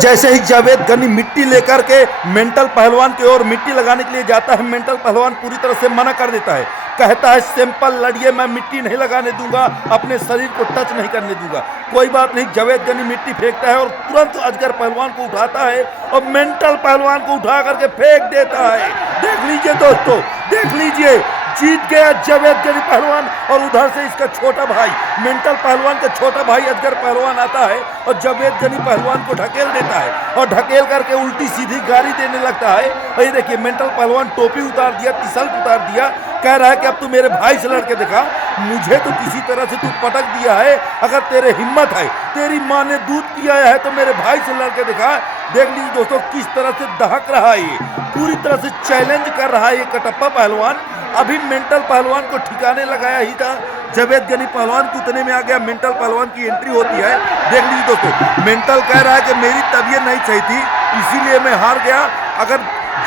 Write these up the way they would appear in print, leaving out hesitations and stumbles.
जैसे ही जावेद गनी मिट्टी लेकर के मेंटल पहलवान की ओर मिट्टी लगाने के लिए जाता है, मेंटल पहलवान पूरी तरह से मना कर देता है। कहता है सिंपल लड़िए, मैं मिट्टी नहीं लगाने दूंगा, अपने शरीर को टच नहीं करने दूंगा। कोई बात नहीं, जावेद गनी मिट्टी फेंकता है और तुरंत अजगर पहलवान को उठाता है और मेंटल पहलवान को उठा करके फेंक देता है। देख लीजिए दोस्तों, देख लीजिए, जीत गया जावेद गनी पहलवान। और उधर से इसका छोटा भाई, मेंटल पहलवान का छोटा भाई अजगर पहलवान आता है और जावेद गनी पहलवान को ढकेल देता है और ढकेल करके उल्टी सीधी गाड़ी देने लगता है। और ये देखिए, मेंटल पहलवान टोपी उतार दिया, टी-शर्ट उतार दिया, कह रहा है कि अब तू मेरे भाई से लड़के दिखा, मुझे तो किसी तरह से तू पटक दिया है, अगर तेरे हिम्मत है, तेरी माँ ने दूध पिया है तो मेरे भाई से लड़के दिखा। देख लीजिए दोस्तों, किस तरह से दहक रहा है, ये पूरी तरह से चैलेंज कर रहा है ये कटप्पा पहलवान। अभी मेंटल पहलवान को ठिकाने लगाया ही था, जावेद गनी पहलवान को उतने में आ गया, मेंटल पहलवान की एंट्री होती है। देख लीजिए दोस्तों, मेंटल कह रहा है कि मेरी तबीयत नहीं सही थी, इसीलिए मैं हार गया, अगर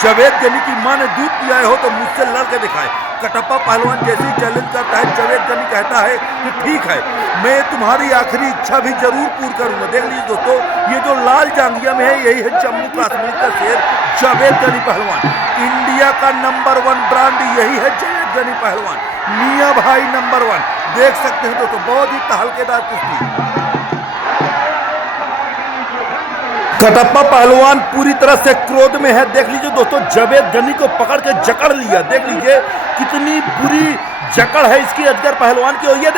जावेद गनी की मां ने दूध पिया हो तो मुझसे लड़के दिखाए। कटप्पा पहलवान जैसे ही चैलेंज करता है, जावेद गनी कहता है कि ठीक है, मैं तुम्हारी आखिरी इच्छा भी जरूर पूरी करूंगा। देख लीजिए दोस्तों, ये जो लाल जांघिया में है, यही है जम्मू कश्मीर का शेर जावेद गनी पहलवान। इंडिया का नंबर 1 ब्रांड यही है जावेद गनी पहलवान, मियां भाई नंबर 1। देख सकते हैं दोस्तों, बहुत ही तहलकेदार कुश्ती। कटप्पा पहलवान पूरी तरह से क्रोध में है। देख लीजिए दोस्तों, जावेद गनी को पकड़ के जकड़ लिया। देख लीजिए कितनी बुरी जकड़ है इसकी अजगर पहलवान की। और ये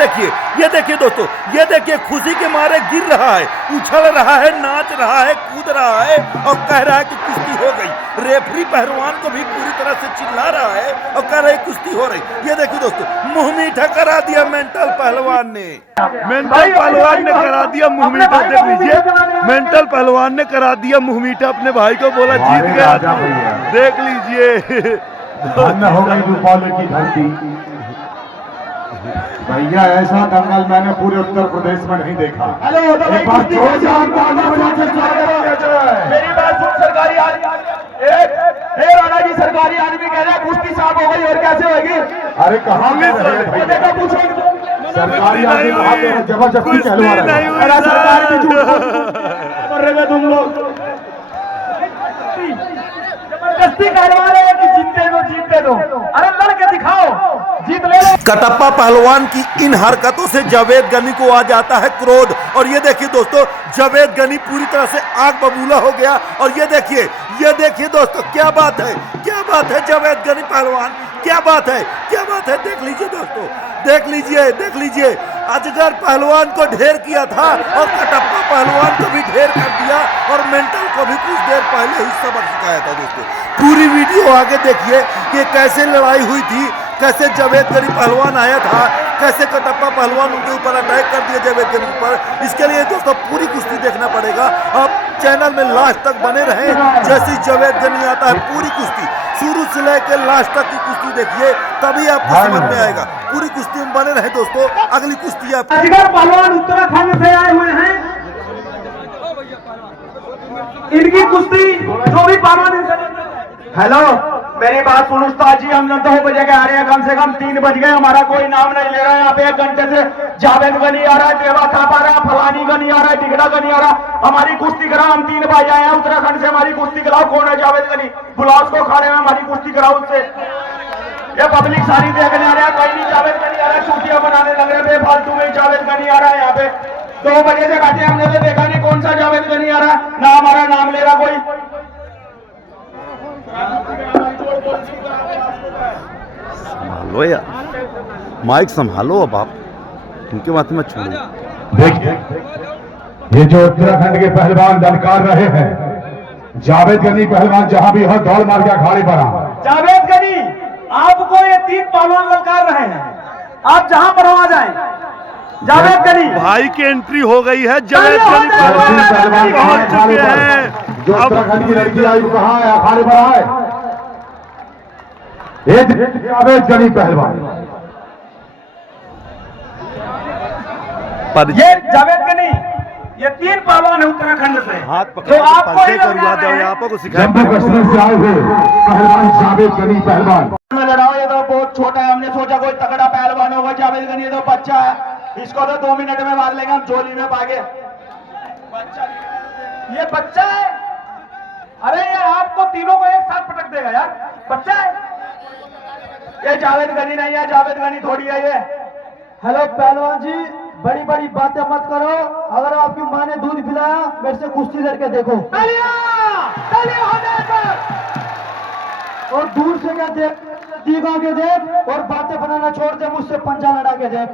देखिए दोस्तों, ये देखिए, खुशी के मारे गिर रहा है, उछल रहा है, नाच रहा है, कूद रहा है और कह रहा है कि कुश्ती हो गई। रेफरी पहलवान को भी पूरी तरह से चिल्ला रहा है और कह रहा है कुश्ती हो रही। ये देखिए दोस्तों, मुंह मीठा करा दिया मेंटल पहलवान ने, मेंटल पहलवान ने करा दिया मुंह मीठा। देख लीजिए, मेंटल पहलवान ने करा दिया मुंह मीठा, अपने भाई को बोला जीत गया। देख लीजिए, हो गई रुपौली की धरती। भैया ऐसा दंगल मैंने पूरे उत्तर प्रदेश में नहीं देखा। मेरी बात सुन, सरकारी आदमी, राणा जी सरकारी आदमी कह रहे हैं कुश्ती साफ हो गई और कैसे होगी? अरे कहाँ देखो, पूछो सरकारी आदमी जबरदस्ती कहलवा रहे हैं। सरकार की कर रहे तुम लोग, जबरदस्ती कहलवा रहे हैं कि जीतते दो। अरे लड़के दिखाओ, जीत ले लो। कटप्पा पहलवान की इन हरकतों से जावेद गनी को आ जाता है क्रोध। और ये देखिए दोस्तों, जावेद गनी पूरी तरह से आग बबूला हो गया। और ये देखिए दोस्तों, क्या बात है जावेद गनी पहलवान, क्या बात है। देख लीजिए दोस्तों, देख लीजिए, अजगर पहलवान को ढेर किया था और कटप्पा पहलवान को भी ढेर कर दिया और मेंटल को भी कुछ देर पहले ही सबक सिखाया था। दोस्तों, पूरी वीडियो आगे देखिए कि कैसे लड़ाई हुई थी, कैसे जावेद गनी पहलवान आया था, कैसे कटप्पा पहलवान उनके ऊपर अटैक कर दिया जावेद गनी के ऊपर। इसके लिए दोस्तों पूरी कुश्ती देखना पड़ेगा। आप चैनल में लास्ट तक बने रहें। जैसे जावेद गनी आता है, पूरी कुश्ती शुरू से लेकर लास्ट तक की कुश्ती देखिए, तभी आपको समझ में आएगा। पूरी कुश्ती में बने रहे दोस्तों। अगली कुश्ती आप अजगर पहलवान उत्तराखंड से आए हुए हैं, इनकी कुश्ती जो भी पहलवान। हेलो, मेरी बात सुन उस्ताद जी, हम 2 बजे के आ रहे हैं, कम से कम 3 बज गए, हमारा कोई नाम नहीं ले रहा है। यहाँ पे 1 घंटे से जावेद गनी आ रहा है, देवा थापा आ रहा है, फलानी गनी आ रहा है, टिकड़ा गनी आ रहा है। हमारी कुश्ती कराओ, हम 3 बजे आए हैं उत्तराखंड से, हमारी कुश्ती कराओ। कौन है जावेद गनी? बुलाओ उसको, खड़े हैं, हमारी कुश्ती कराओ उससे। ये पब्लिक सारी देखने आ रहा है, कहीं नहीं जावेद गनी आ रहा है, छुट्टियां बनाने लग रहे थे, फालतू में जावेद गनी आ रहा है। यहाँ पे 2 बजे से बैठे, हमने तो देखा नहीं कौन सा जावेद गनी आ रहा है, ना हमारा नाम ले रहा कोई। संभालो यार, माइक संभालो अब आप, उनके बात में छोड़ो। देखिए, ये जो उत्तराखंड के पहलवान ललकार रहे हैं, जावेद गनी पहलवान जहां भी हो दौड़ मार के अखाड़े पर आ। जावेद गनी, आपको ये 3 पहलवान ललकार रहे हैं, आप जहां पर आ जाएं। जावेद गनी भाई की एंट्री हो गई है, जावेद गनी पहलवान पहुंच चुके हैं। जो उत्तराखंड की लड़की आई कहाँ है? अखाड़े पर आए। जावेद गनी पहलवान, ये जावेद गनी, ये 3 पहलवान है उत्तराखंड से। हाथ पकड़ आपको सिखाया। जम्मू कश्मीर से आए हुए पहलवान जावेद गनी पहलवान। में लड़ाओ, ये तो बहुत छोटा है, हमने सोचा कोई तगड़ा पहलवान होगा। जावेद गनी ये तो बच्चा है, इसको तो 2 मिनट में मार लेंगे हम, झोली में पागे। ये बच्चा है। अरे ये आपको तीनों को एक साथ पटक देगा यार, बच्चा है ये। जावेद गनी नहीं है, जावेद गनी थोड़ी है ये। हेलो पहलवान जी, बड़ी बड़ी बातें मत करो। अगर आपकी माँ ने दूध पिलाया, मेरे से कुश्ती लड़के देखो। तालियां हो जाए सर। और दूर से क्या देख, नजदीक आके देख, और बातें बनाना छोड़ दे, मुझसे पंजा लड़ा के देख।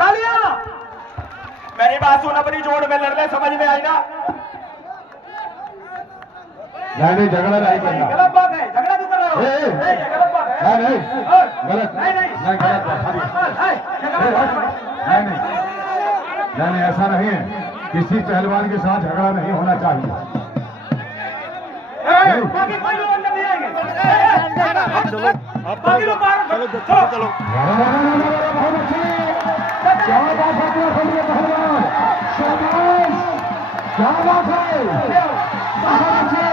तालियां। मेरी बात सुन, अपनी जोड़ में लड़ ले, समझ में आई ना? नहीं झगड़ा नहीं करना। गलत बात है, झगड़ा क्यों कर रहे हो? ये गलत बात है। नहीं गलत नहीं गलत नहीं ऐसा नहीं है। किसी पहलवान के साथ झगड़ा नहीं होना चाहिए। बाकी कोई लोग अंदर नहीं आएंगे। चलो आप बाकी लोग बाहर चलो चलो बहुत अच्छे, क्या बात है पहलवान, शाबाश, क्या बात है, बहुत अच्छे।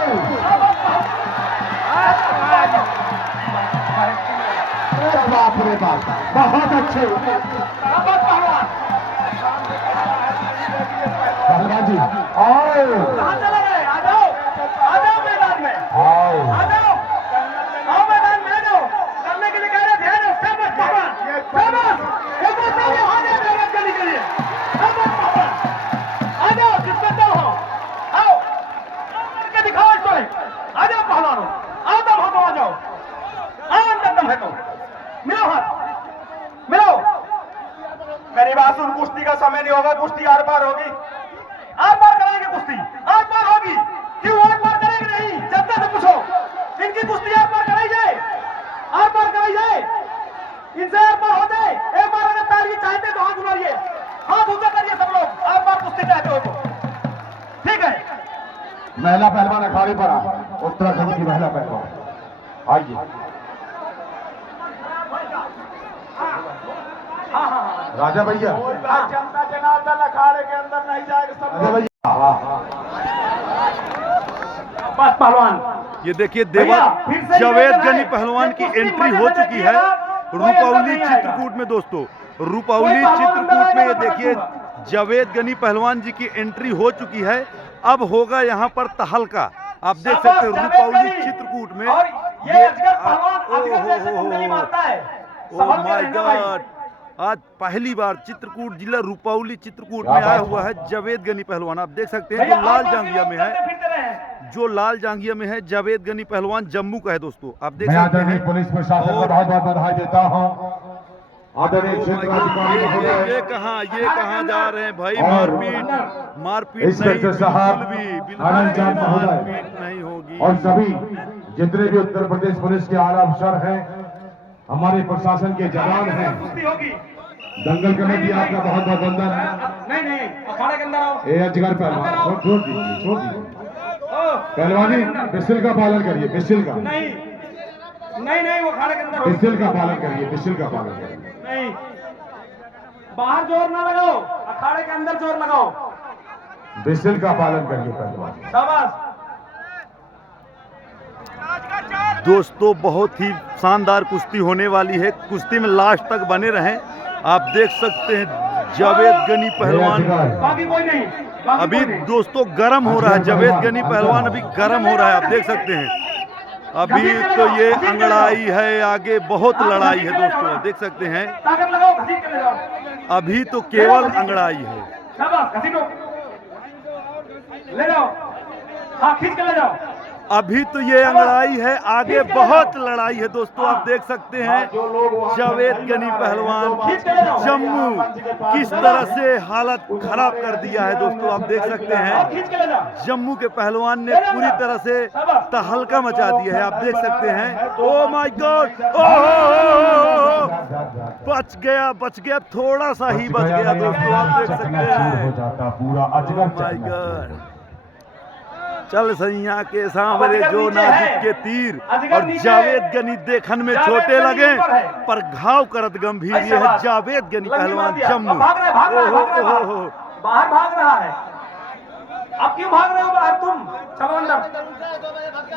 बाप रे बाप, बहुत अच्छे पहलवान जी। आओ कहाँ चले गए? आ जाओ मैदान में, आओ आओ मैदान में, आ जाओ। करने के लिए कह रहे, ध्यान है, शाबाश पहलवान, शाबाश। एक बार तालियां हो जाए मेहनत करने के लिए, शाबाश पहलवान। आ जाओ, जिसमें दम हो, आओ करके दिखाओ इसको। आ जाओ पहलवानों, आओ दम हो तो आ जाओ, आओ अंदर दम है तो मिलो हाथ, मिलो। मेरी बात सुन, कुश्ती का समय नहीं होगा, कुश्ती आर पार होगी, आर पार कराएंगे कुश्ती, आर पार होगी। क्यों आर पार करेंगे नहीं? जनता से पूछो, इनकी कुश्ती आर पार कराई जाए, आर पार कराई जाए, इनसे आर पार हो जाए। एक बार अगर ताली चाहते तो हाथ उठाइए, हाथ ऊंचा करिए सब लोग, आर पार कुश्ती चाहते हो तो। ठीक है, महिला पहलवान अखाड़े पर आ, उत्तराखंड की महिला पहलवान आइए। राजा भैया, जनता जनार्दन अखाड़े के अंदर नहीं जाएगा सब राजा लोग। भैया, बस पहलवान, ये देखिए भैया, फिर से जावेद निवेदन गनी है, पहलवान की ये कुश्ती एंट्री मजे हो मजे चुकी है कीजिएगा, कोई अंदर रूपौली नहीं आएगा। चित्रकूट में। दोस्तों रूपौली कोई पहलवान चित्रकूट अंदर में ये आएगा, देखिए पकड़ूंगा। जावेद गनी पहलवान जी की एंट्री हो चुकी है। अब होगा यहाँ पर तहलका। आप देख शाबाश, सकते हैं जावेद रूपौली गनी। चित्रकूट में और ये अजगर पहलवान अजगर जैसे कुंडली मारता है, ओह समझ के माय रहना भाई। गॉड, आज पहली बार चित्रकूट जिला रूपौली चित्रकूट क्या में आया बात हुआ है जावेद गनी पहलवान। आप देख सकते हैं भैया, जो लाल आप जांघिया में है, चलते फिरते रहे। जो लाल जांघिया में है जावेद गनी पहलवान जम्मू का है। दोस्तों आप देख मैं सकते आदरणीय हैं पुलिस प्रशासन को और- बहुत बहुत बधाई देता हूँ। आदरणीय Oh my क्षेत्र God, अधिकारी ये महोदय, कहाँ जा रहे हैं भाई? और मारपीट इंस्पेक्टर साहब, बिल्कुल आनंद जान महोदय, मारपीट नहीं होगी। और सभी जितने भी उत्तर प्रदेश पुलिस के आला अफसर हैं, हमारे प्रशासन के जवान हैं, कुश्ती होगी। दंगल कमेटी आपका बहुत बहुत वंदन है। नहीं अखाड़े के अंदर आओ। ए अजगर पहलवान छोड़ दीजिए। पहलवानी बिस्सिल का पालन करिए, बिस्सिल का नहीं वो अखाड़े के अंदर हो। बिस्सिल का पालन करिए, बिस्सिल का पालन करिए। नहीं, बाहर जोर ना लगाओ, अखाड़े के अंदर जोर लगाओ। बिस्सिल का पालन करिए पहलवान। शाबाश। दोस्तों बहुत ही शानदार कुश्ती होने वाली है। कुश्ती में लास्ट तक बने रहें। आप देख सकते हैं जावेद गनी पहलवान बाकी कोई नहीं, बाकी अभी कोई नहीं। दोस्तों गर्म हो रहा है। जावेद गनी पहलवान अभी गर्म हो रहा है, आप देख सकते हैं। अभी तो ये अंगड़ाई है, आगे बहुत लड़ाई है दोस्तों, देख सकते हैं। ताकत लगाओ, घसीट के ले जाओ। अभी तो केवल अंगड़ाई है। शाबाश, घसीटो, ले जाओ। हाँ, खींच के ले जाओ। अभी तो ये अंगड़ाई है, आगे बहुत लड़ाई है दोस्तों। आप देख सकते हैं जावेद गनी पहलवान जम्मू किस तरह से हालत खराब कर दिया है दोस्तों। आप देख सकते और हैं खींच के ले जाओ। जम्मू के पहलवान ने पूरी तरह से तहलका मचा दिया है। आप देख सकते हैं। ओह माय गॉड, बच गया, थोड़ा सा ही बच गया दोस्तों। आप देख सकते हैं। जाता पूरा अजगर माय गॉड, चल सैया के सांवरे जो नाजुक के तीर। और जावेद गनी देखन में छोटे लगे पर घाव करत गंभीर। ये है जावेद गनी पहलवान जम्मू। भाग रहा है, ओहो, बाहर भाग रहा है। अब क्यों भाग रहे हो बाहर तुम? चलो अंदर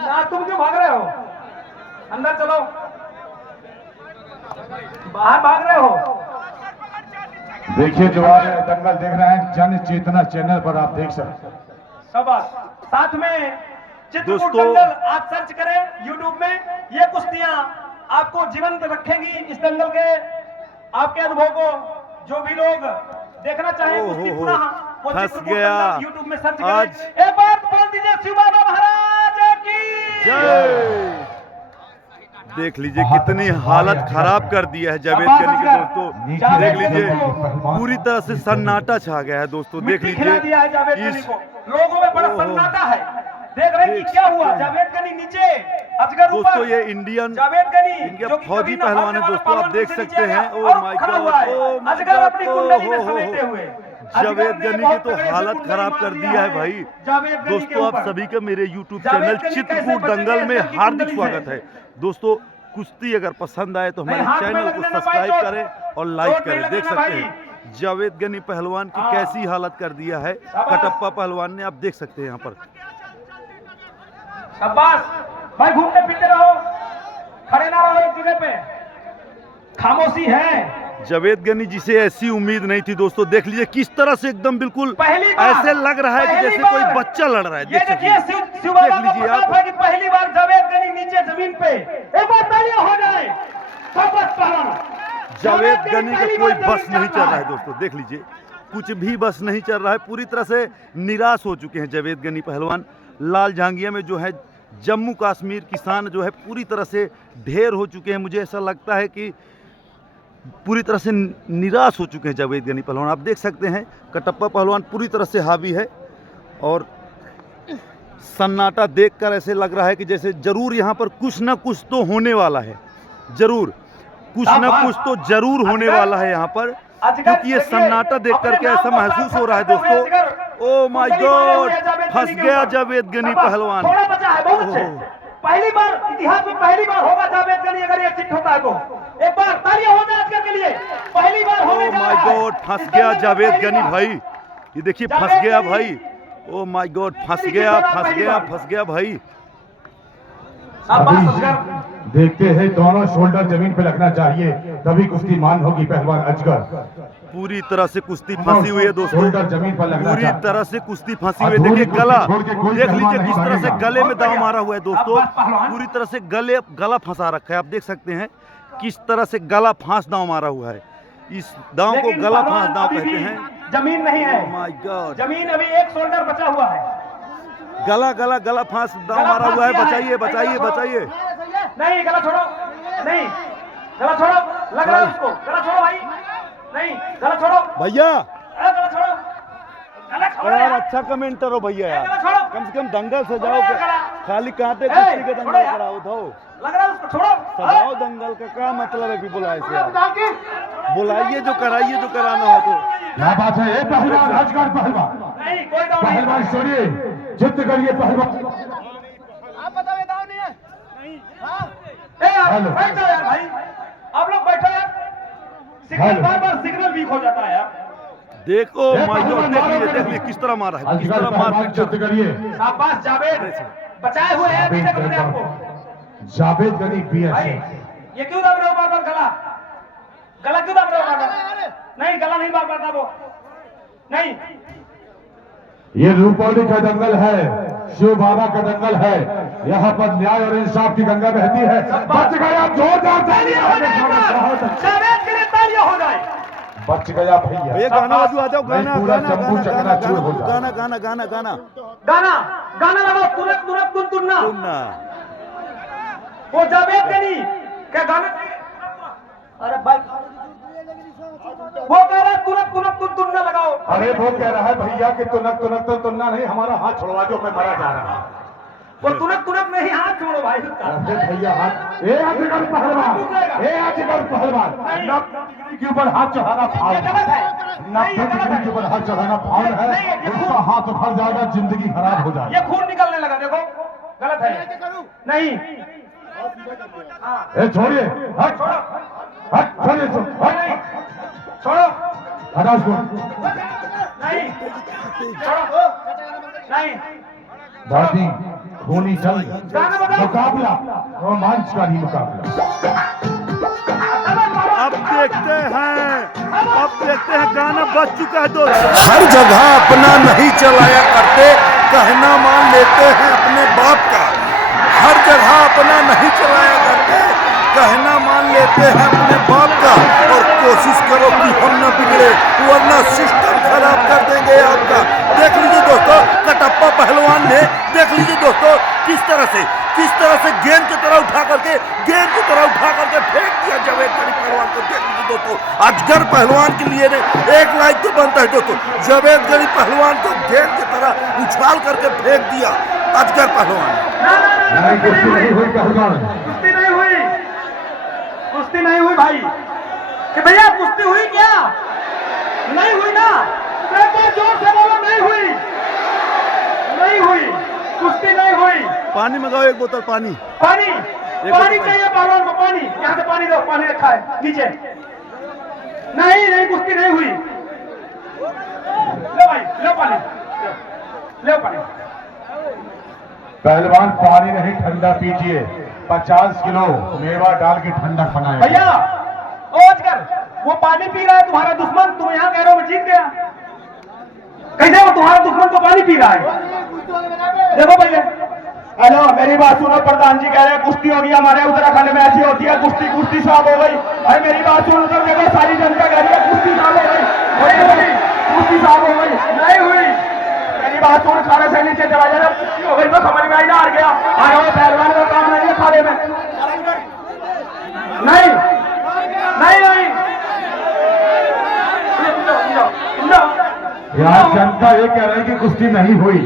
ना, तुम क्यों भाग रहे हो? अंदर चलो, बाहर भाग रहे हो। देखिए जो आ रहे हैं दंगल देख रहे हैं जन चेतना चैनल पर, आप देख सकते हैं। शाबाश। साथ में चित्रकूट दोस्तों- दंगल आप सर्च करें यूट्यूब में, ये कुश्तियां आपको जीवंत रखेंगी इस दंगल के आपके अनुभव को। जो भी लोग देखना चाहें कुश्ती पुनः वो फंस चित्रकूट गया। दंगल यूट्यूब में सर्च आज- करें। एक बार बोल दीजिए शिव बाबा महाराज की जय। देख लीजिए कितनी हालत खराब कर दिया है जावेद गनी के दोस्तों। देख लीजिए पूरी तरह से सन्नाटा छा गया है दोस्तों। देख मिट्टी खिला दिया है जावेद लीजिए गनी इस को, लोगों में बड़ा ओहो। सन्नाटा है। देख रहे हैं कि क्या हुआ, जावेद गनी नीचे, अजगर ऊपर। दोस्तों ये इंडियन जावेद गनी इनके जो कि फौजी कभी न पहलवान हारने है वाला दोस्तों, आप पहलवान देख नीचे सकते हैं। है ओ और माय खड़ा गॉड, हुआ है। ओ माय अजगर अपनी गॉड, कुंडली में ओ हो समेटे हो। हुए। जावेद अजगर ने गनी की बहुत तो तगड़े से हालत कुंडली खराब मार कर दिया दिया है भाई। जावेद गनी के दोस्तों आप ऊपर। सभी का मेरे YouTube जावेद चैनल गनी कैसे चित्रकूट बचेंगे दंगल में अजगर की हार्दिक कुंडली स्वागत से? है। दोस्तों कुश्ती अगर पसंद आए तो हमारे नहीं, हाथ में चैनल को लगने ना भाई, सब्सक्राइब चोट- करें और लाइक चोट नहीं करें। देख लगने ना सकते हैं जावेद गनी पहलवान की हाँ। कैसी हालत कर दिया है शाबाश। कटप्पा पहलवान ने, आप देख सकते हैं यहाँ पर। शाबाश भाई, घूमते फिरते रहो, खड़े ना रहो एक जगह पे, खामोशी है। जावेद गनी जिसे ऐसी उम्मीद नहीं थी दोस्तों। देख लीजिए किस तरह से एकदम बिल्कुल पहली बार ऐसे लग रहा है कि पहली जैसे बार कोई बच्चा लड़ रहा है। ये देख देखिए सकते शिव शिव बाबा देख का लीजिए प्रताप आप। है कि पहली बार जावेद गनी नीचे जमीन पे। एक बार तालियां हो जाए सब बस पहलवान। जावेद गनी का पहली कोई बार बस जमीन नहीं चल चल रहा है दोस्तों। देख लीजिए कुछ भी बस नहीं चल रहा है। पूरी तरह से निराश हो चुके हैं जावेद गनी पहलवान। लाल झांगिया में जो है जम्मू कश्मीर किसान जो है पूरी तरह से ढेर हो चुके हैं। मुझे ऐसा लगता है कि पूरी तरह से निराश हो चुके हैं जावेद गनी पहलवान। आप देख सकते हैं कटप्पा पहलवान पूरी तरह से हावी है और सन्नाटा देखकर ऐसे लग रहा है कि जैसे जरूर यहाँ पर कुछ ना कुछ तो होने वाला है। जरूर कुछ ना कुछ तो जरूर होने वाला है यहाँ पर, क्योंकि ये सन्नाटा देख करके ऐसा महसूस हो रहा है दोस्तों। ओ माय गॉड, फंस गया जावेद गनी पहलवान। थोड़ा बचा है, बहुत अच्छे। पहली बार इतिहास में पहली बार होगा जावेद गनी अगर ये चिट होता है तो। एक बार तालियां हो जाए अजगर के लिए, पहली बार होने ओ जा माय रहा है। गॉड, फंस इस गया दंगल में जावेद पहली गनी बार। भाई। ये देखिए फंस जावेद गया गनी। भाई। ओ माय गॉड, फंस गया फंस गया फंस गया भाई। शाबाश अभी अजगर। देखते हैं दोनों शोल्डर जमीन पे लगना चाहिए, तभी कुश्ती मान होगी पहलवान अजगर। पूरी तरह से कुश्ती फंसी हुई है दोस्तों। शोल्डर जमीन पर लगना पूरी चाहिए। तरह से कुश्ती फंसी हुई है। अधूरी देखिए कुश्ती गला, छोड़ के कोई देख पहलवान लीजिए नहीं किस तरह से भागेगा। गले में दांव मारा हुआ है दोस्तों। शाबाश पहलवान। पूरी तरह से गला फंसा रखा है। आप देख सकते हैं किस तरह से गला फांस दांव मारा हुआ है। इस दांव को लेकिन गला पहलवान फांस दांव अभी कहते भी हैं। जमीन नहीं है, ओ माय गॉड, जमीन अभी एक शोल्डर बचा हुआ है। गला फांस दांव गला मारा हुआ है। फांस बचाइए दिया है। बचाइए बचाइए। नहीं गला छोड़ो, नहीं गला छोड़ो, लग रहा है उसको। गला छोड़ो भाई, नहीं गला छोड़ो, भैया अरे गला छोड़ो, गला छोड़ो यार, यार। अच्छा कमेंटर हो भैया यार। गला छोड़ो। कम से कम दंगल सजाओ छोड़ो के, यार। खाली कांटे ए, कुश्ती के छोड़ो दंगल यार। कराओ तो लग रहा है उसको, छोड़ो। सजाओ दंगल का क्या मतलब है? फिर बुलाए से यार। बुलाइए जो कराइए जो कराना हो तो। क्या बात है? ए पहलवान अजगर पहलवान, नहीं कोई दाव नहीं। पहलवान छोड़िए, चित्त करिए पहलवान। ए यार हेलो। बैठ जाओ यार भाई, आप लोग बैठो यार। Signal hello. बार सिग्नल वीक हो जाता है यार। देखो ए, माय गॉड, पहलवान देख मारो लीजिए मेरे। देख लीजिए किस तरह मारा है, किस अजगर तरह मार पहलवान पीट चित्त करिए। शाबाश जावेद, बचाए हुए हैं अभी तक अपने आपको। जावेद गनी पीएस भाई ये क्यों दब रहे हो बार बार गला? गला क्यों दब रहे हो बार बार? नहीं गला नहीं बार बार दबो, नहीं। ये रूपौली का दंगल है, शिव बाबा का दंगल है। यहाँ पर न्याय और इंसाफ की गंगा बहती है। बच गया, जोरदार तालियां हो जाए। जावेद के लिए तालियां हो जाए। बच गया भैया। भैया गाना बजवा जाओ, गाना नहीं, पूरा गाना जम्मू गाना चकनाचूर हो जाए। गाना गाना गाना गाना गाना गाना लगाओ, तुनक तुनक तुन तुन्ना। सुनना। वो जावेद के नहीं क्या गाना? अरे भाई वो कह रहा है तुनक तुनक तुन तुन्ना लगाओ। अरे वो कह रहा है भैया कि तुनक तुनक तो तुन्ना नहीं, हमारा हाथ छुड़वा दो, मैं मरा जा रहा हूँ। वो तुनक तुनक नहीं, हाथ छोड़ो भाई उसका। अरे भैया हाथ, ए अजगर पहलवान, ए अजगर पहलवान, नब्बे के ऊपर हाथ चढ़ाना फाउल ये गलत है। है। नहीं, ये 90 गलत है। के ऊपर हाथ चढ़ाना फाउल है। नहीं, ये उसका हाथ उखड़ जाएगा, जिंदगी खराब हो जाएगी। ये खून निकलने लगा, देखो गलत है। नहीं हाँ ए छोड़िए, हट हट, छोड़िए, नहीं, हट, छोड़ो हटा उसको। नहीं, छोड़ो नहीं। दादी खूनी जंग, गाना बजाओ। मुकाबला, रोमांचकारी मुकाबला। अब देखते हैं गाना बज चुका है दोस्तों। हर जगह अपना नहीं चलाया करते, कहना मान लेते हैं अपने बाप का, हर जगह अपना नहीं चलाया करते, कहना मान लेते हैं अपने बाप का। और कोशिश करो कि हम न बिगड़े, वरना सिस्टम खराब कर देंगे आपका। देख लीजिए दोस्तों, कटप्पा पहलवान ने देख लीजिए दोस्तों किस तरह से गेंद की तरह उठा करके फेंक दिया जावेद गनी पहलवान को। देख लीजिए दोस्तों, अजगर पहलवान के लिए एक लाइक तो बनता है दोस्तों। जावेद गनी पहलवान को गेंद की तरह उछाल करके फेंक दिया अजगर पहलवान। कुश्ती नहीं हुई पहलवान, कुश्ती नहीं हुई भाई। कि भैया कुश्ती हुई क्या? नहीं हुई ना? एक बार जोर से बोलो, नहीं हुई, नहीं हुई, कुश्ती नहीं हुई। पानी मंगाओ, एक बोतल पानी। पानी चाहिए पहलवान को, पानी। यहाँ से पानी दो, पानी रखा है नीचे। नहीं कुश्ती नहीं हुई। लो भाई, लो पानी, लो पानी। पहलवान पानी नहीं ठंडा पीजिए, 50 किलो मेवा डाल के ठंडा बनाए। भैया अजगर, वो पानी पी रहा है तुम्हारा दुश्मन, तुम यहाँ कह रहे हो मैं जीत गया। कैसे वो तुम्हारा दुश्मन को पानी पी रहा है? देखो भैया, हेलो मेरी बात सुनो, प्रधान जी कह रहे हैं कुश्ती होगी हमारे उत्तराखंड में, ऐसी होती है कुश्ती साफ हो गई। भाई मेरी बात सुनो, तो देखो सारी जनता कह रही है कुश्ती साफ हो गई, कुश्ती साफ हो गई, नहीं हुई। मेरी बात सुन, खाने से नीचे चला जाए, कुश्ती हो गई तो समझ में आई ना, हार गया। पहलवान का काम नहीं है खाने में। नहीं, यहाँ जनता ये कह रही है कि कुश्ती नहीं हुई।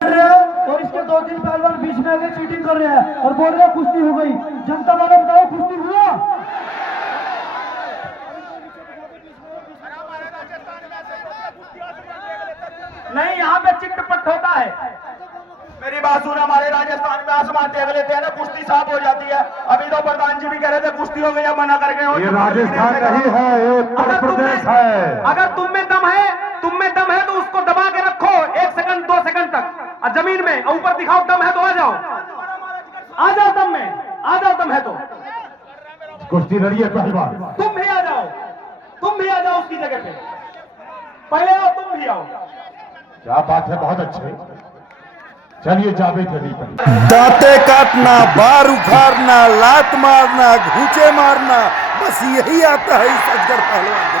और इसके 2-3 पहलवान बीच में आके चीटिंग कर रहे हैं और बोल रहे हैं कुश्ती हो गई। जनता वाले बताओ, कुश्ती हुआ? नहीं, यहाँ पे चिट्टपट होता है। मेरी बात सुन, हमारे राजस्थान में आसमान देख लेते हैं ना, कुश्ती साफ हो जाती है। अभी तो प्रधान जी भी कह रहे थे कुश्ती हो गई, अब मना कर गए। ये राजस्थान नहीं है, ये उत्तर प्रदेश है। अगर तुम में दम है तो उसको दबा के रखो 1 सेकंड 2 सेकंड तक, और जमीन में ऊपर दिखाओ। दम है तो आ जाओ दम में, आ जाओ दम है तो। कुश्ती लड़िए पहलवान, तुम भी आ जाओ उसकी जगह पे। पहले आओ, तुम भी आओ। क्या बात है, बहुत अच्छे। चलिए जावेद गनी पर दांते काटना, बार उखाड़ना, लात मारना, घूंचे मारना, बस यही आता है इस अजगर पहलवान को।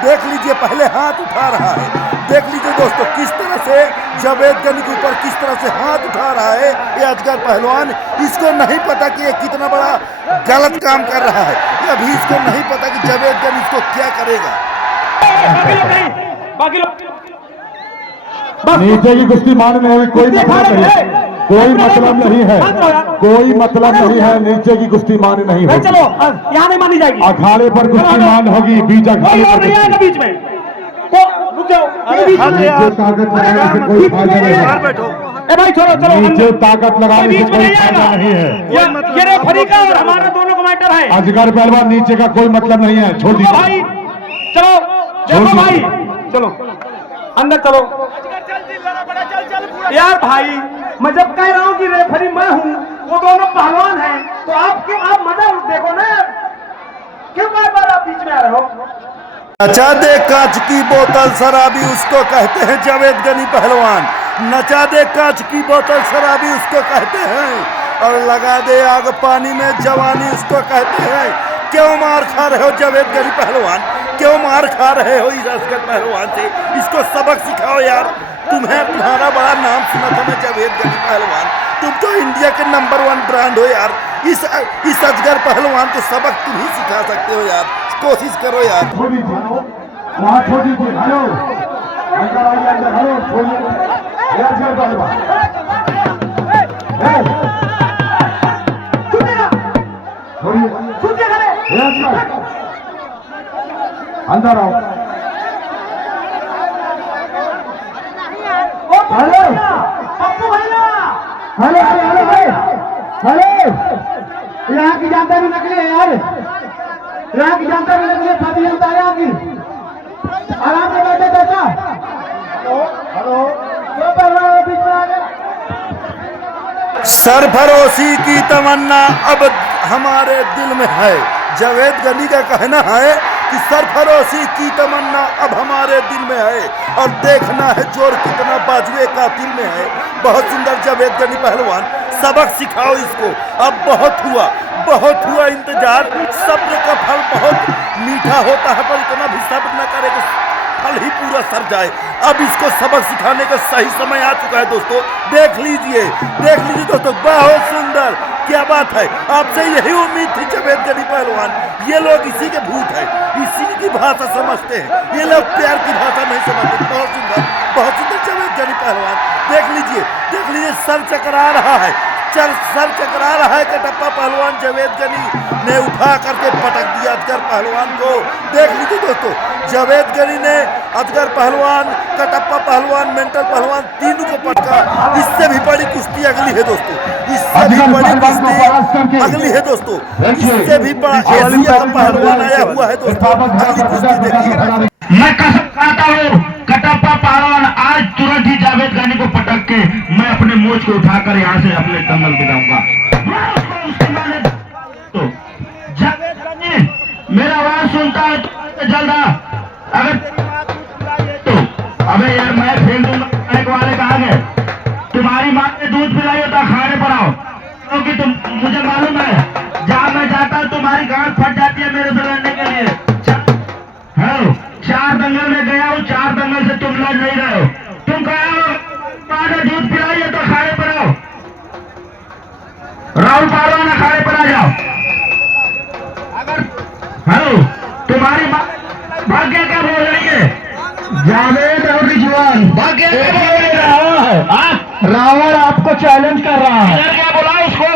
देख लीजिए पहले हाथ उठा रहा है। देख लीजिए दोस्तों किस तरह से जावेद गनी के ऊपर किस तरह से हाथ उठा रहा है ये अजगर पहलवान। इसको नहीं पता कि ये कितना बड़ा गलत काम कर रहा है। अभी इसको नहीं पता कि जावेद गनी इसको क्या करेगा। बाकी लोग नीचे की कुश्ती मारने में कोई मतलब नहीं है, कोई मतलब नहीं है, कोई मतलब नहीं है। नीचे की कुश्ती मान नहीं होगी। चलो यहाँ नहीं मानी जाएगी। अखाड़े पर कुश्ती मान होगी, बीच अखाड़े पर नहीं आएगा बीच में। रुक जाओ, नीचे ताकत लगाने से कोई फायदा नहीं है। भाई चलो नीचे ताकत लगाने से कोई फायदा नहीं है। ये रेफरी का और हमारे दोनों का मैटर है। अजगर पहलवान नीचे का कोई मतलब नहीं है, छोड़ दीजिए भाई। चलो देखो भाई, चलो अंदर चलो। यार भाई, मैं जब कह रहा हूँ कि रेफरी मैं हूँ, वो दोनों पहलवान हैं, तो आप क्यों मजा देखो ना, क्यों बार आप बीच में आ रहे हो? नचा दे कांच की बोतल शराबी, उसको कहते हैं जावेद गनी पहलवान। नचा दे कांच की बोतल शराबी, उसको कहते हैं। और लगा दे आग पानी में जवानी, उसको कहते हैं। क्यों मार खा रहे हो जावेद गनी पहलवान? क्यों मार खा रहे हो इस अजगर पहलवान से? इसको सबक सिखाओ यार। तुम्हारा बड़ा नाम सुना था मैं, जावेद गनी पहलवान। तुम तो इंडिया के नंबर 1 ब्रांड हो यार। इस अजगर पहलवान को सबक तुम ही सिखा सकते हो यार। कोशिश करो यार। छोड़ दीजिए, वहाँ छोड़ दीजिए। हेलो अंदर आइए, अंदर। हेलो छोड़िए, ये अजगर पहलवान छोड़िए, ये अजगर अंदर आओ। हेलो पप्पू भैया, हेलो हेलो हेलो, यहाँ की जनता भी नकली है यार। यहाँ की जनता भी नकली है, सभी जनता है यहाँ की। आराम से बैठे बेटा। हेलो क्यों कर रहे हो बीच में आगे? सरफरोशी की तमन्ना अब हमारे दिल में है। जावेद गनी का कहना है कि सरफरोशी की तमन्ना अब हमारे दिल में है और देखना है जोर कितना बाजुए का दिल में है। बहुत सुंदर जावेद गनी पहलवान, सबक सिखाओ इसको। अब बहुत हुआ इंतजार। सब्र का फल बहुत मीठा होता है, पर इतना भी सब्र न करे कि फल ही पूरा सर जाए। अब इसको सबक सिखाने का सही समय आ चुका है दोस्तों। देख लीजिए दोस्तों, बहुत सुंदर, क्या बात है। आपसे यही उम्मीद थी जावेद गनी पहलवान। ये लोग इसी के भूत हैं, इसी की भाषा समझते हैं, ये लोग प्यार की भाषा नहीं समझते। बहुत सुंदर जावेद गनी पहलवान। देख लीजिए सर चकरा रहा है, सर चकरा रहा है कटप्पा पहलवान। जावेद गनी ने उठा करके पटक दिया अजगर पहलवान को। देख लीजिए दोस्तों, जावेद गनी ने अजगर पहलवान, कटप्पा पहलवान, मेंटल पहलवान तीनों को पटका। इससे भी बड़ी कुश्ती अगली है दोस्तों, इससे भी बड़ी कुश्ती अगली है दोस्तों, इससे भी बड़ा एशिया का पहलवान आया हुआ है दोस्तों। अगली कुश्ती देखिए। मैं कसम खाता हूँ, कटप्पा पहलवान आज तुरंत ही जावेद गनी को पटक के मैं अपने मोच को उठाकर यहाँ से अपने दंगल गिराऊंगा। तो जावेद गनी मेरा आवाज सुनता है तो जल्द आ। अगर तो अबे यार मैं फेल दूंगा। एक वाले कहा गए तुम्हारी माँ ने दूध पिलाई होता खाने पर आओ, क्योंकि तुम मुझे मालूम है जहाँ मैं जाता हूँ तुम्हारी गांठ फट जाती है मेरे से लड़ने के लिए। हेलो, 4 दंगल में गया हूँ, 4 दंगल से तुम लड़ नहीं रहे हो। तुम कहा माँ ने दूध पिलाई है तो खाने पर आओ। राहुल पहलवान अखाड़े पर आ जाओ। अगर हेलो तुम्हारी माँ भाग्य क्या बोल रही है? जावेद और रिजवान भाग्य क्या बोल रहा है? रावण आपको चैलेंज कर रहा है। क्या बोला उसको?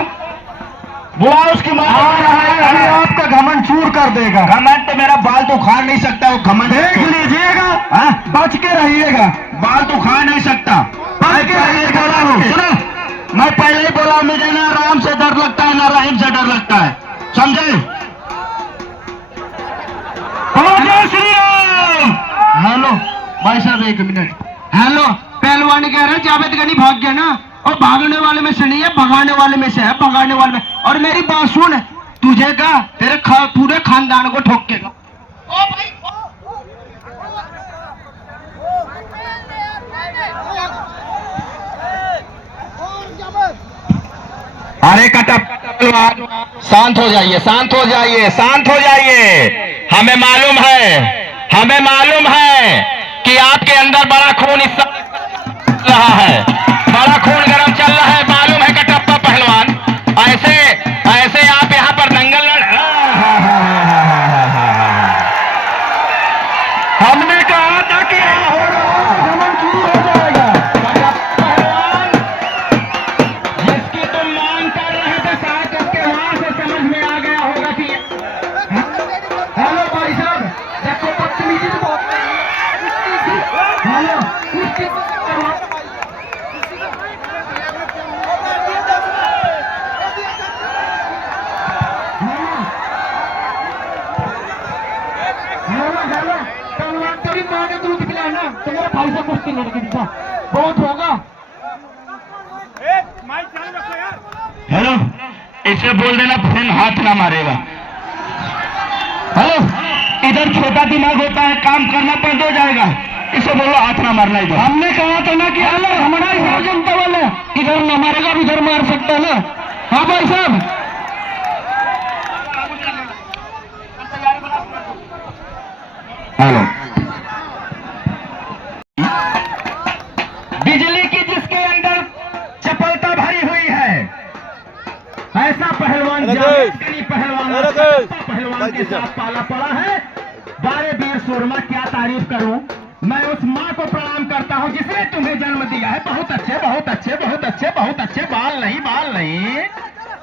बुला उसकी माँ आ रहा है, अभी आपका घमंड चूर कर देगा। घमंड तो मेरा बाल तो खा नहीं सकता, वो घमंड देख लीजिएगा, बच के रहिएगा। बाल तो खा नहीं सकता, बच के रहिएगा। सुनो, मैं पहले ही बोला मुझे ना राम से डर लगता है ना रहीम से डर लगता है, समझे? जय श्री राम। हेलो भाई साहब, 1 मिनट। हेलो, पहलवान कह रहे जावेद गनी भाग गया ना, और भागने वाले में से नहीं है, भगाने वाले में से है, भगाने वाले में। और मेरी बात सुन, तुझे का तेरे पूरे खानदान को ठोकेगा। ओ भाई अरे कटप्पा शांत हो जाइए, शांत हो जाइए, शांत हो जाइए। हमें मालूम है कि आपके अंदर बड़ा खून इस रहा है, बड़ा खून गर्म चल रहा है, मालूम है कटप्पा पहलवान। ऐसे आप यहाँ पर दंगल हमने कहा था कि घमंड शुरू हो जाएगा। पहलवान जिसकी तुम मांग कर रहे थे, शायद उसके वहां से समझ में आ गया होगा कि हेलो भाई साहब, देखो बदतमीजी से बहुत हेलो बहुत होगा। हेलो, इसे बोल देना फिर हाथ ना मारेगा। हेलो, इधर छोटा दिमाग होता है, काम करना बंद हो जाएगा। इसे बोलो हाथ ना मारना इधर। हमने कहा था ना कि हमारा जनता वाला इधर ना मारेगा, उधर मार सकता है ना। हाँ भाई साहब, हेलो, बिजली की जावेद गनी पहलवान के साथ पाला पड़ा है। बारे बीर सुरमा, क्या तारीफ करूं। मैं उस माँ को प्रणाम करता हूं जिसने तुम्हें जन्म दिया है। बहुत अच्छे, बहुत अच्छे, बहुत अच्छे, बहुत अच्छे। बाल नहीं, बाल नहीं,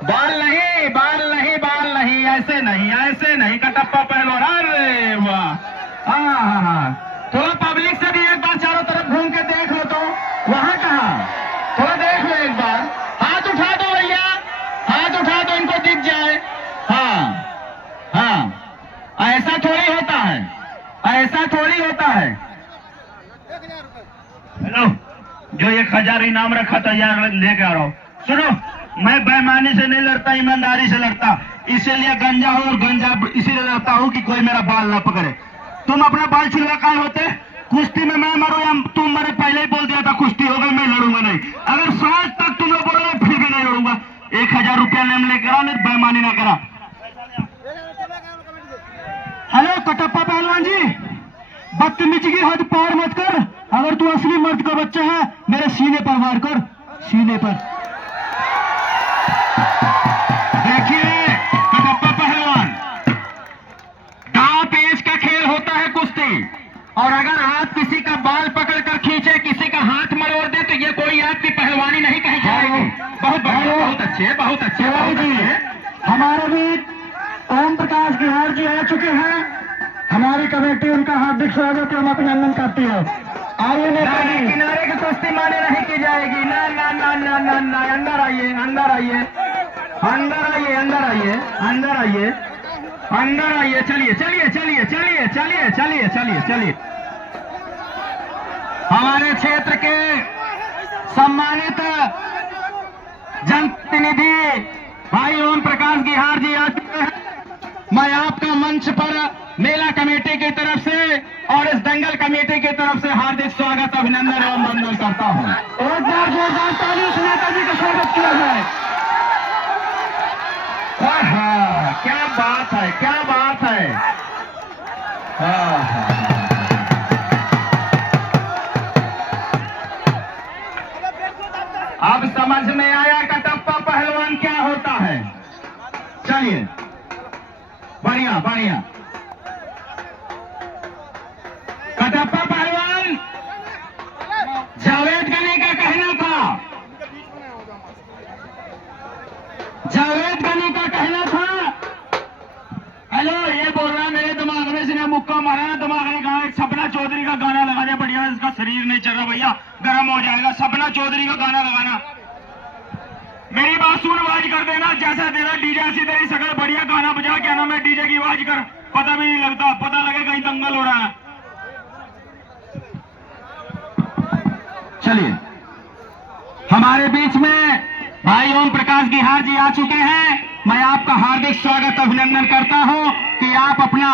बाल नहीं, बाल नहीं, बाल नहीं, ऐसे नहीं, ऐसे नहीं कटप्पा पहलवान। अरे वाह, हाँ, थोड़ा पब्लिक से भी एक बार चारों तरफ घूम के देख लो। तो वहां कहा, थोड़ा देख लो एक बार। हाथ उठा दो भैया, हाथ उठा दो, इनको दिख जाए। हाँ, ऐसा थोड़ी होता है, ऐसा थोड़ी होता है। हेलो, जो 1000 इनाम रखा था यार, लेके आ रहा हूं। सुनो, मैं बेईमानी से नहीं लड़ता, ईमानदारी से लड़ता, इसीलिए गंजा हूँ और गंजा इसीलिए लड़ता हूँ कि कोई मेरा बाल ना पकड़े। तुम अपना बाल छिलवा काहे होते? कुश्ती में मैं मरो या तुम मरे, पहले ही बोल दिया था कुश्ती हो गई, मैं लड़ूंगा नहीं। अगर सांस तक तुम लोग बोलोगे फिर भी नहीं लड़ूंगा। 1000 रुपया लेम लेकर आओ, नहीं बेईमानी ना करा। हेलो कटप्पा पहलवान जी, बदतमीजी की हद पार मत कर। अगर तू असली मर्द का बच्चा है मेरे सीने पर वार कर, सीने पर। देखिए कटप्पा पहलवान, दांव पेच का खेल होता है कुश्ती, और अगर आप किसी का बाल पकड़ कर खींचे, किसी का हाथ मरोड़ दे तो ये कोई आपकी पहलवानी नहीं कही जाएगी। बहुत बढ़िया, बहुत अच्छे, बहुत अच्छे, बहुत अच्छे। हमारे भी ओम प्रकाश गिहार जी आ चुके हैं। हमारी कमेटी उनका हार्दिक स्वागत एवं अभिनंदन करती है। आइए नेताजी, किनारे की कुश्ती माने नहीं की जाएगी। ना ना ना ना ना ना, अंदर आइए, अंदर आइए, अंदर आइए, अंदर आइए, अंदर आइए, अंदर आइए। चलिए चलिए चलिए चलिए चलिए चलिए चलिए चलिए। हमारे क्षेत्र के सम्मानित जनप्रतिनिधि भाई ओम प्रकाश गिहार जी आ चुके हैं। मैं आपका मंच पर मेला कमेटी की तरफ से और इस दंगल कमेटी की तरफ से हार्दिक स्वागत, अभिनंदन एवं वंदन करता हूं। एक बार जोरदार ताली से नेताजी का स्वागत किया जाए। क्या बात है, क्या बात है। अब समझ में आया कटप्पा पहलवान क्या होता है। चलिए, बढ़िया बढ़िया। कटप्पा पहलवान, जावेद गनी का कहना था, जावेद गनी का कहना था। हेलो, ये बोल रहा है मेरे दिमाग में इसने मुक्का मारा ना, दिमाग ने कहा एक सपना चौधरी का गाना लगा दे, बढ़िया, इसका शरीर नहीं चल रहा भैया, गर्म हो जाएगा। सपना चौधरी का गाना लगाना। मेरी बात सुन, आवाज कर देना, जैसा तेरा डीजे ऐसी तेरी शकल, बढ़िया गाना बजा। क्या नाम है डीजे की आवाज कर, पता भी नहीं लगता, पता लगे कहीं दंगल हो रहा है। चलिए, हमारे बीच में भाई ओम प्रकाश गिहार जी आ चुके हैं। मैं आपका हार्दिक स्वागत अभिनंदन करता हूं कि आप अपना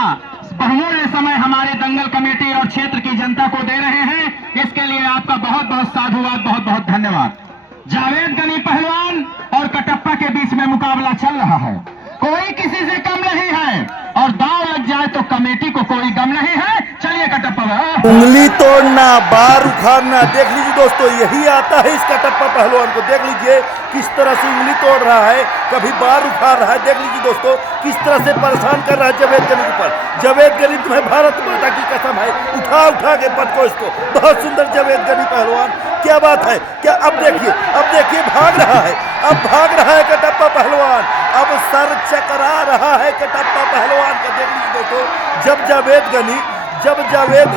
बहुमूल्य समय हमारे दंगल कमेटी और क्षेत्र की जनता को दे रहे हैं। इसके लिए आपका बहुत बहुत साधुवाद, बहुत बहुत धन्यवाद। जावेद गनी पहलवान और कटप्पा के बीच में मुकाबला चल रहा है। कोई किसी से कम नहीं है, और दांव लग जाए तो कमेटी को कोई गम नहीं है। चलिए कटप्पा, उंगली तोड़ना, बार उखाड़ना, देख लीजिए दोस्तों, यही आता है इस कटप्पा पहलवान को। देख लीजिए किस तरह से उंगली तोड़ रहा है, कभी बार उखाड़ रहा है। देख लीजिए दोस्तों किस तरह से परेशान कर रहा है जावेद गनी पर। जावेद गनी, तुम्हें भारत माता की कसम है, उठा उठा के पटको इसको। बहुत सुंदर जावेद गनी पहलवान, क्या बात है। क्या अब देखिए भाग रहा है, अब भाग रहा है कटप्पा पहलवान, अब सर चकरा रहा है कटप्पा पहलवान का। देख लीजिए दोस्तों, जब जावेद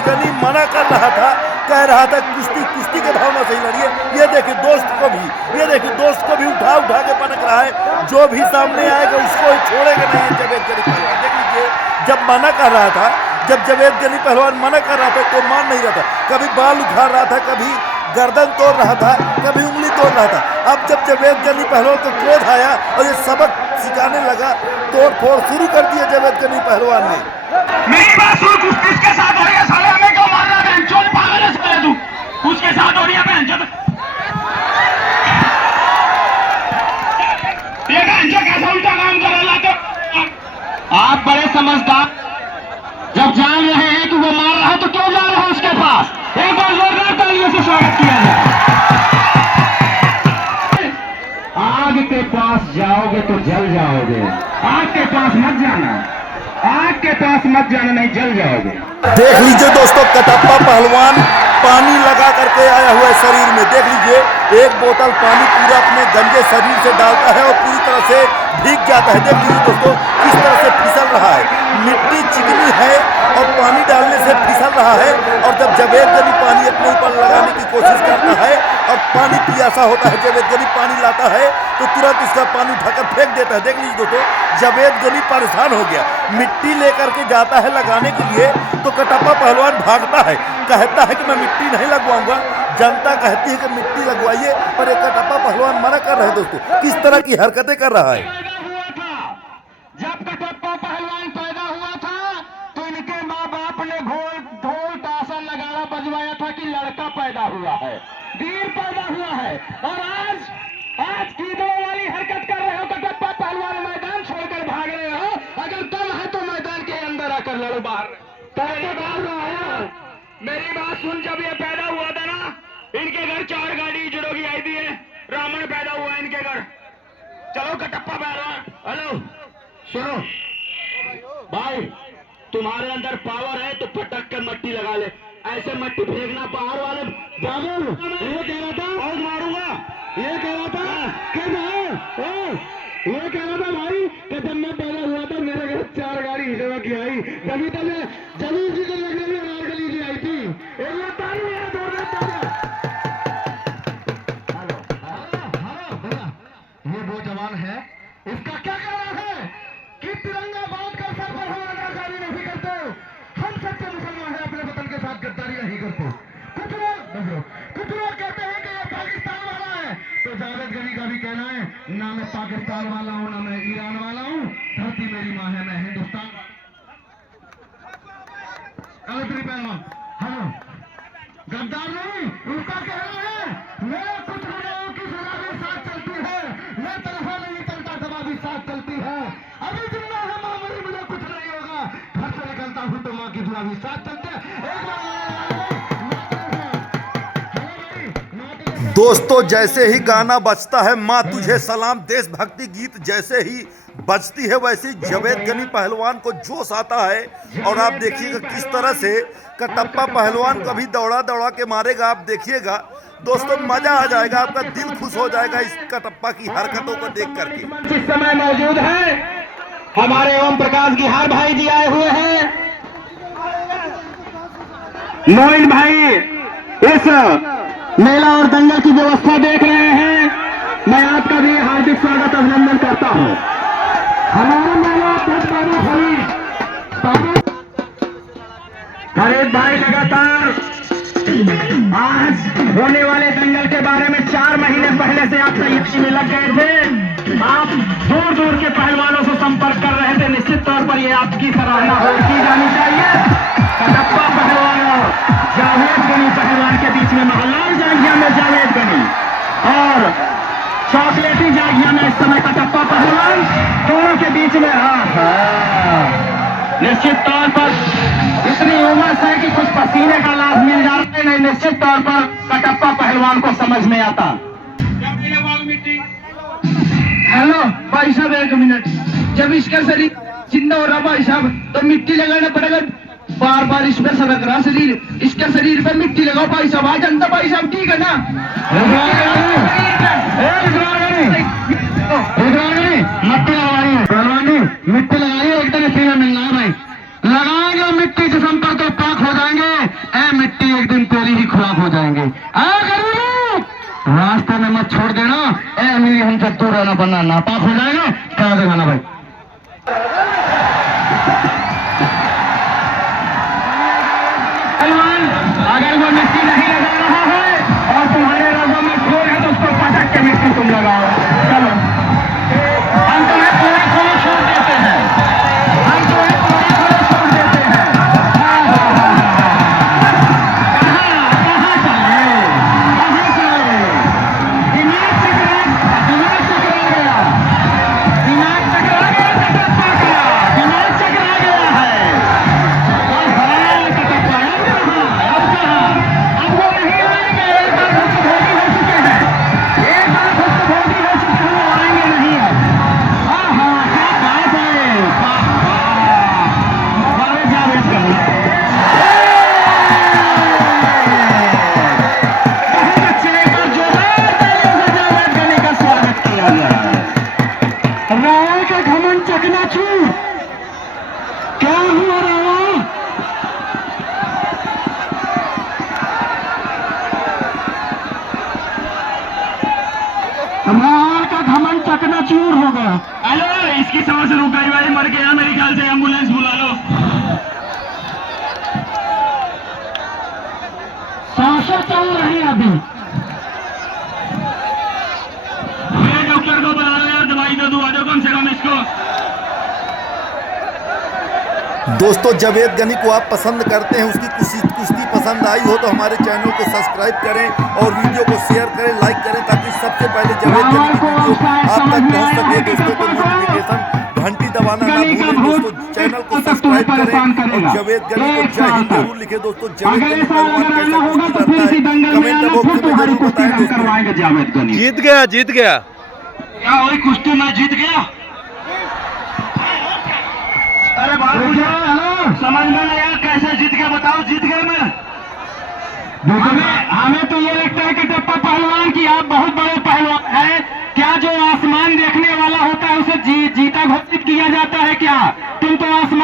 गनी मना कर रहा था, कह रहा था कुश्ती के भावना से ही लड़िए, ये देखिए दोस्त को भी उठा उठा के पटक रहा है। जो भी सामने आएगा उसको ही छोड़ेगा नहीं जावेद गनी पहलवान। देख लीजिए, जब मना कर रहा था, जब जावेद गनी पहलवान मना कर रहा था तो मान नहीं रहा था, कभी बाल उखाड़ रहा था, कभी गर्दन तोड़ रहा था, कभी उंगली तोड़ रहा था। अब जब जावेद गनी पहलवान को क्रोध आया और ये सबक सिखाने लगा, तोड़ फोड़ शुरू कर दिया जावेद गनी पहलवान ने। मेरी बात सुन, कुश्ती किसके साथ हो रही है? साले हमें क्यों मार रहा है? चोर पागल है साले तू, उसके साथ हो रही है बहन चोद। ये बहन चोद कैसा उल्टा काम कर रहा है? आप बड़े समझदार, जब जान रहे हैं कि वो मार रहा है तो क्यों जा रहे हैं उसके पास? एक और जोरदार तालियों से स्वागत किया जाए। आग के पास जाओगे तो जल जाओगे, आग के पास मत जाना, आग के पास मत जाना, नहीं जल जाओगे। देख लीजिए दोस्तों, कटप्पा पहलवान पानी लगा करके आया हुआ है शरीर में। देख लीजिए, एक बोतल पानी पूरा अपने गंजे शरीर से डालता है और पूरी तरह से भीग जाता है। देख लीजिए दोस्तों किस तरह से फिसल रहा है, मिट्टी चिकनी है और पानी डालने से फिसल रहा है। और जब जावेद गनी पानी अपने ऊपर लगाने की कोशिश करता है और पानी पियासा होता है, जावेद गनी पानी लाता है तो तुरंत इसका पानी उठाकर फेंक देता है। देख लीजिए दोस्तों, जावेद गनी परेशान हो गया, मिट्टी लेकर के जाता है लगाने के लिए तो कटप्पा पहलवान भागता है, कहता है कि मैं मिट्टी नहीं लगवाऊंगा। जनता कहती है कि मिट्टी लगवाइए, पर एक कटप्पा पहलवान मना कर रहे हैं। दोस्तों किस तरह की हरकतें कर रहा है। जब कटप्पा पहलवान पैदा हुआ था तो इनके माँ बाप ने ढोल ताशा नगाड़ा बजवाया था कि लड़का पैदा हुआ है, वीर पैदा हुआ है। और आज कीड़ों वाली हरकत कर रहे हो, कटप्पा पहलवान मैदान छोड़कर भाग रहे हो। अगर दम है तो मैदान के अंदर आकर लड़ो, बाहर मेरी बात सुन। जब ये पैदा हुआ था ना, इनके घर 4 गाड़ी जुड़ो की आई थी, रावण पैदा हुआ इनके घर। चलो कटप्पा पहलवान, हेलो सुनो भाई, तुम्हारे अंदर पावर है तो पटक कर मट्टी लगा ले, ऐसे मट्टी फेंकना पहाड़ वाले। ये कह रहा था और मारूंगा, ये कह रहा था कि ये कह रहा था भाई कि जब मैं पैदा हुआ था मेरे घर 4 गाड़ी हिजड़ा की आई, तभी तो मैं जमीन जी के लगने में मार गली जी आई थी। ये ताली है, ये वो जवान है, इसका क्या कहना है कि तिरंगा बांध कर सर पर हम गद्दारी नहीं करते। हम सच्चे मुसलमान हैं, अपने वतन के साथ गद्दारी नहीं करते। कुछ लोग कहते हैं कि ये पाकिस्तान वाला है, तो जावेद गनी का भी कहना है ना मैं पाकिस्तान वाला हूं ना मैं ईरान वाला हूं, धरती मेरी मां है, मैं हिंदुस्तान। हेलो गद्दार नहीं, उसका कहना है मेरे कुछ गुनाहों की सजा भी साथ चलती है, मैं तनहा नहीं चलता सभा भी साथ चलती है। अभी जिंदा है मां मेरी, मुझे कुछ नहीं होगा, घर से निकलता हूं तो मां की दुआ भी साथ चलते हैं। दोस्तों जैसे ही गाना बजता है माँ तुझे सलाम, देशभक्ति गीत जैसे ही बजती है वैसे ही जावेद गनी पहलवान को जोश आता है। और आप देखिएगा किस तरह से कटप्पा पहलवान कभी दौड़ा दौड़ा के मारेगा, आप देखिएगा दोस्तों, मजा आ जाएगा, आपका दिल खुश हो जाएगा इस कटप्पा की हरकतों को देख करके। इस समय मौजूद है हमारे ओम प्रकाश गिहार भाई जी आए हुए हैं, मोइन भाई इस मेला और दंगल की व्यवस्था देख रहे हैं। मैं आपका भी हार्दिक स्वागत अभिनंदन करता हूं। हमारा मेला फरीद भाई लगातार आज होने वाले दंगल के बारे में 4 महीने पहले से आप तैयारी में लग गए थे। आप दूर दूर के पहलवानों से संपर्क कर रहे थे, निश्चित तौर पर यह आपकी सराहना की जानी चाहिए। कटप्पा पहलवान और जावेद गनी पहलवान के बीच में मोहल्लाल जागिया में जावेद गनी और चॉकलेटी जागिया में इस समय कटप्पा पहलवान, दोनों के बीच में निश्चित तौर पर इतनी उमस है कि कुछ पसीने का लाभ मिल जाता है, नहीं निश्चित तौर पर कटप्पा पहलवान को समझ में आता। हेलो भाई साहब, 1 मिनट, जब इसका शरीर जिंदा हो रहा भाई साहब तो मिट्टी लगाना पड़ेगा, बार बार इस पर सड़क रहा शरीर, इसके शरीर पर मिट्टी लगाओ भाई साहब। आज जनता भाई साहब ठीक है ना, मिट्टी लगाइए, एकदम सीधा मिलना है भाई, लगाएंगे मिट्टी से संपर्क तो पाक हो जाएंगे। ए मिट्टी एक दिन तेरी ही खुराक हो जाएंगे। रास्ते में मत छोड़ देना, ए अमीरी हमसे दूर रहना, बनना नापाक हो जाएगा। क्या दिखाना भाई, अगर वो मिट्टी नहीं लगा रहा है और तुम्हारे रगों में खून है तो उसको पटक के मिट्टी तुम लगाओ। चलो हम तुम्हें पूरा खुला छोड़ देते हैं, हम तुम्हें पूरा खुला छोड़ देते हैं। कहाँ चले, दिमाग चकरा गया, दिमाग चकरा गया, दिमाग चकरा गया है। चकनाचूर हो गया। हेलो, इसकी सांस रुक गई भाई, मर गया मेरे ख्याल से, एम्बुलेंस बुला लो। सांसें चल रही है अभी। डॉक्टर को बुला लो यार, दवाई दे दो, आ जाओ कम से कम इसको। दोस्तों जावेद गनी को आप पसंद करते हैं, उसकी कुश्ती पसंद आई हो तो हमारे चैनल को सब्सक्राइब करें और वीडियो को शेयर करें, लाइक करें, ताकि सबसे पहले जावेद गनी की वीडियो आप तक पहुंच सके। दोस्तों को नोटिफिकेशन घंटी दबाना ना भूलें। दोस्तों चैनल को सब्सक्राइब करें और जावेद गनी को जय हिंद जरूर लिखे। दोस्तों जावेद गनी पहलवान कैसा कुश्ती लड़ता है कमेंट बॉक्स में जरूर बताएं। दोस्तों जीत गया क्या वही कुश्ती में जीत गया? अरे बात समझ में नहीं आया, कैसे जीत गया बताओ? जीत गया मैं? हमें तो ये लगता है कि टप्पा पहलवान की आप बहुत बड़े पहलवान है क्या? जो आसमान देखने वाला होता है उसे जीता घोषित किया जाता है क्या? तुम तो आसमान